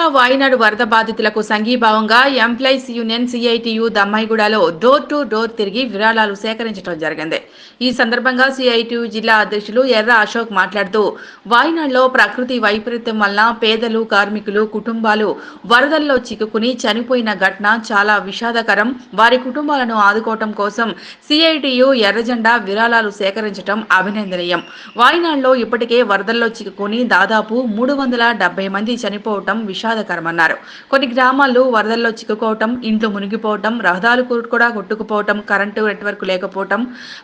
కేరళ వాయినాడు వరద బాధితులకు సంఘీభావంగా ఎంప్లాయీస్ యూనియన్ సిఐటియు దమ్మాయిగూడలో డోర్ టు డోర్ తిరిగి విరాళాలు సేకరించడం జరిగింది. ఈ సందర్భంగా సిఐటియు జిల్లా అధ్యక్షులు ఎర్ర అశోక్ మాట్లాడుతూ, వాయినాడులో ప్రకృతి వైపరీత్యం వల్ల పేదలు, కార్మికులు కుటుంబాలు వరదల్లో చిక్కుకుని చనిపోయిన ఘటన చాలా విషాదకరం. వారి కుటుంబాలను ఆదుకోవటం కోసం సిఐటియు ఎర్రజెండా విరాళాలు సేకరించడం అభినందనీయం. వాయినాడులో ఇప్పటికే వరదల్లో చిక్కుకుని దాదాపు 370 మంది చనిపోవటం విషాదకరమన్నారు. కొన్ని గ్రామాల్లో వరదల్లో చిక్కుకోవటం, ఇండ్లు మునిగిపోవటం, రహదారులు కూడా కొట్టుకుపోవటం, కరెంటు నెట్వర్క్ లేకపోవటం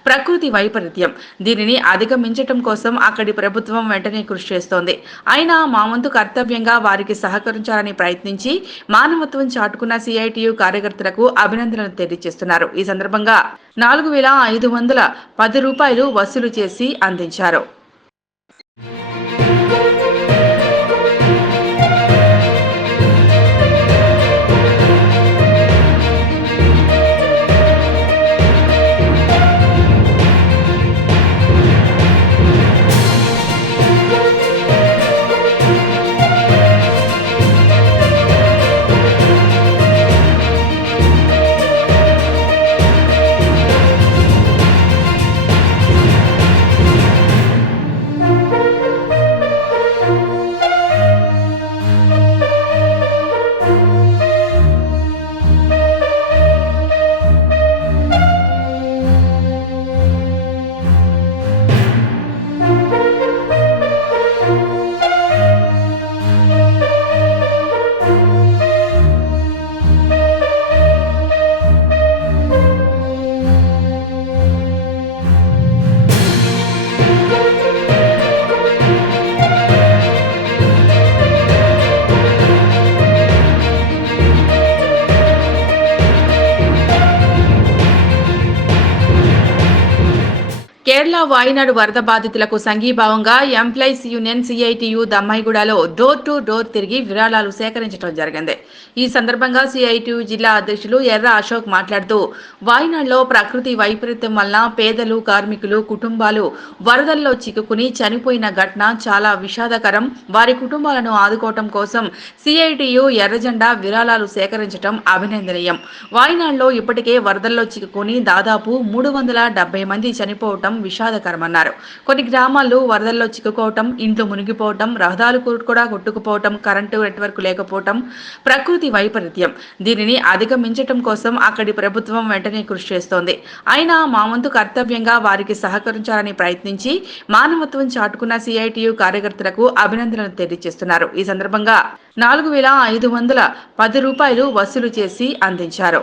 ప్రకృతి వైపరీత్యం. దీనిని అధిగమించటం కోసం అక్కడి ప్రభుత్వం వెంటనే కృషి చేస్తోంది. అయినా మా వంతు కర్తవ్యంగా వారికి సహకరించాలని ప్రయత్నించి మానవత్వం చాటుకున్న సిఐటియు కార్యకర్తలకు అభినందనలు తెలియజేస్తున్నారు. ఈ సందర్భంగా 4,510 రూపాయలు వసూలు చేసి అందించారు. కేరళ వాయినాడు వరద బాధితులకు సంఘీభావంగా ఎంప్లాయీస్ యూనియన్ సిఐటియు దమ్మాయిగూడలో డోర్ టు డోర్ తిరిగి విరాళాలు సేకరించడం జరిగింది. ఈ సందర్భంగా సిఐటియు జిల్లా అధ్యక్షులు ఎర్ర అశోక్ మాట్లాడుతూ, వాయినాడులో ప్రకృతి వైపరీత్యం వల్ల పేదలు, కార్మికులు కుటుంబాలు వరదల్లో చిక్కుకుని చనిపోయిన ఘటన చాలా విషాదకరం. వారి కుటుంబాలను ఆదుకోవటం కోసం సిఐటియు ఎర్రజెండా విరాళాలు సేకరించడం అభినందనీయం. వాయినాడులో ఇప్పటికే వరదల్లో చిక్కుకుని దాదాపు 370 మంది చనిపోవటం విషాదకరమన్నారు. కొన్ని గ్రామాల్లో వరదల్లో చిక్కుకోవటం, ఇండ్లు మునిగిపోవటం, రహదారులు కూడా కొట్టుకుపోవటం, కరెంటు నెట్వర్క్ లేకపోవటం ప్రకృతి వైపరీత్యం. దీనిని అధిగమించటం కోసం అక్కడి ప్రభుత్వం వెంటనే కృషి చేస్తోంది. అయినా మా వంతు కర్తవ్యంగా వారికి సహకరించాలని ప్రయత్నించి మానవత్వం చాటుకున్న సిఐటియు కార్యకర్తలకు అభినందనలు తెలియజేస్తున్నారు. ఈ సందర్భంగా 4,510 రూపాయలు వసూలు చేసి అందించారు.